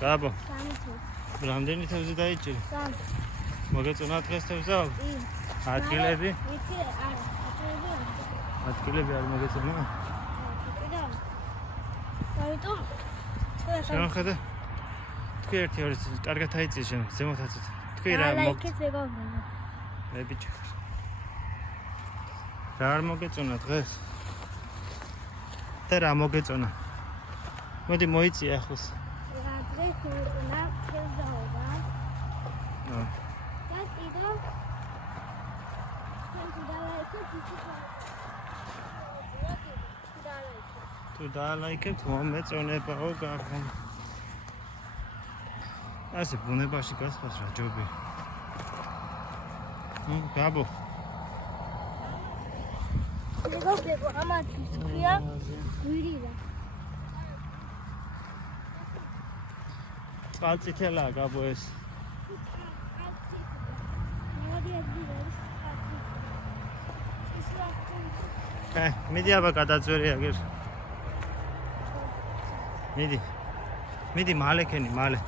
Gabo. Რამდენი თევზი დაიჭირე? 3. მოგეწონა დღეს თევზა? კი. ადგილები? ვიცი, არა, ადგილები არ მოგეწონა? ამიტომ შეხედე. თქვი 1-2 კარგად აიწი შენ, ზემოთ აწვით. თქვი რა ლაიქებს მეგობრებო. მე ბიჭი ხარ. რა არ მოგეწონა დღეს? და რა მოგეწონა? მოდი მოიწია ახლოს. დღეს მოიწონა თევზაობა. აა. და კიდო თუ დაალაიქებთ მომეწონებაო გახო. ასე ბუნებაში გასვას რა ჯობი. გაბო. მეგობრებო, ამათ ქვია გვირილა. წყალწითელაა გაბო ეს. მიდი აბა გადაძვერი აგერ. მიდი მალე მალე.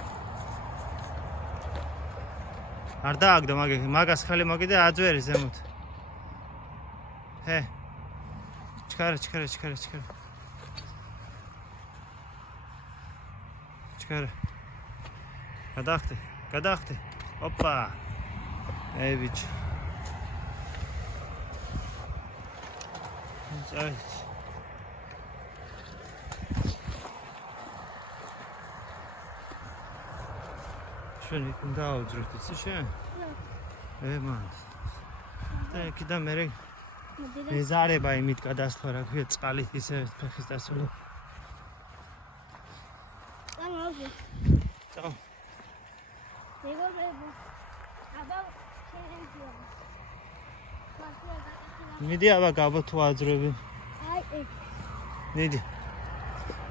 არ დააგდო მაგას ხელი მოგიდე აძვერი ზემოთ. ჰე. ჩქარა. გადახტე. ოპა. ე ბიჭი. წაიც. შენ იქ დააუძრეთ იცი შენ? მან. და კიდე მე ეზარება იმით გადასხვა რა ქვია წყალი ისე ფეხის დასული. წავა. მეგობრებო, აბა შეიძლება. მიდი აბა გაბო თუ აძრები. აი ეს. მიდი.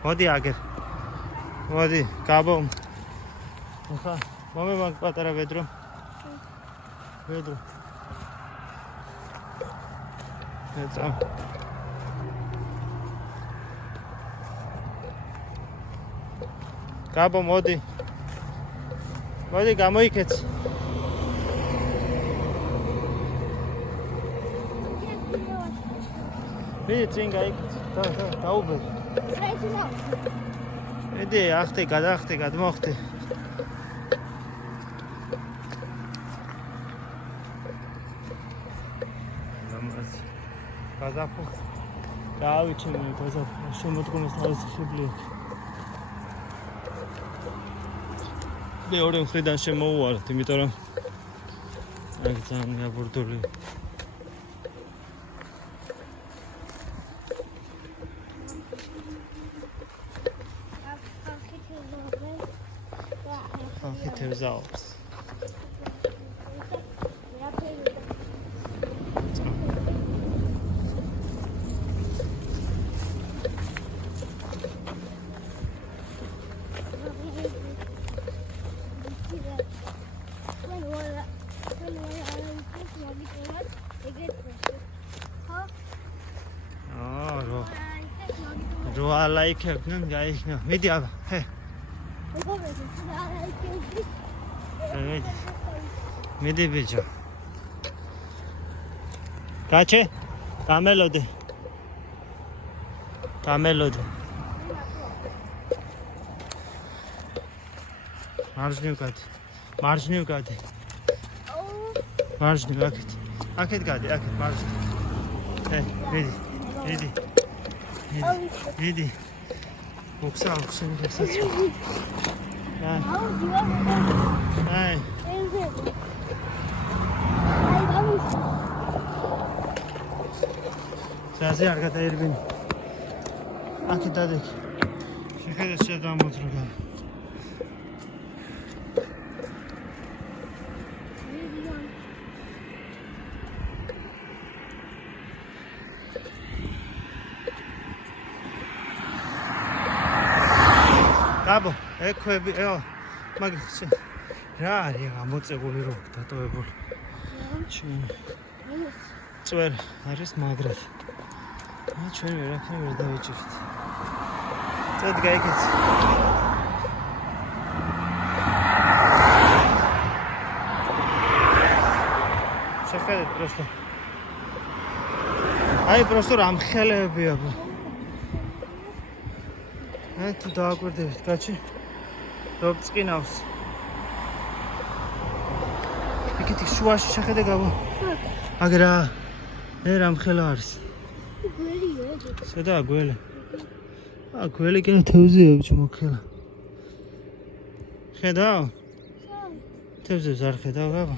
მოდი აგერ. მოდი გაბო. ხა, მომევარ პატარა ვედრო. ეცა. გაბო მოდი. მოდი გამოიქეც. მიდი წინ გაიქეც. დაუბერ. მიდი ახტე გადმოხტე. გაზაფო. დავიჩინე გაზაფო. შემოდგომას თავის ხიბლი. მე ორი მხრიდან შემოუვარდ, იმიტომ რომ აქ ძალიან გაბურდული. ხალხი თევზაობს. რა ლაიქებდნენ გაიქნა. მიდი აბა, ჰე. მიდი ბიჭო. გაჩე? გამელოდე. მარჯვნივ გადი. მარჯვნივ აქეთ გადი, მარჯვნივ. ჰე, მიდი. მოგსა ახსენ გასაცო. აი. ზაზე არ გადაერბინე. აქეთ დადეკ. შეხედე შედამოძრობა. გაბო, ექვები, მაგის რა არის გამოწებული რო დატოვებული. წვერ არის მაგრად. ჩვენ ვერაფერ ვერ დავიჭირთ. წად გაიქეც. просто. აი, просто რამხელები აბა. თუ დააკვირდებით, კაცი. რო წკინავს. იქით შუაში შეხედე გაბო. აგრა. რამხელა არის. გვერია ეგ. სადა გველი? გველი კენ თევზეა ბიჭო მოხელა. ხედავ? თევზებს არ ხედავ გაბო.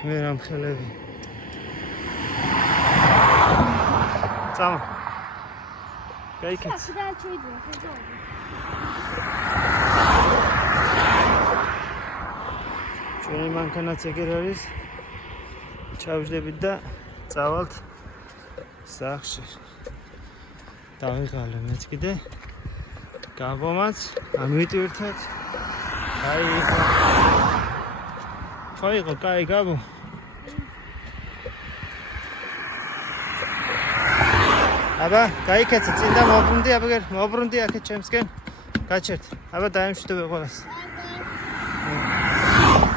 მე რამხელები. წავა. გაიქეც. და შეიძლება ხედავ. ჩვენი მანქანაც ეგერ არის. ჩავждებით და წავალთ სახლში. დავიღალე მეც კიდე. გაბომაც ამიტვირთეთ. აი ხო, კაი გაბო. აბა, გაიქეცე წინდა მოbrunდი, აბა მოbrunდი აქეთ ჩემსკენ. გაჩერთ. აბა დაემშვიდობე ყველას.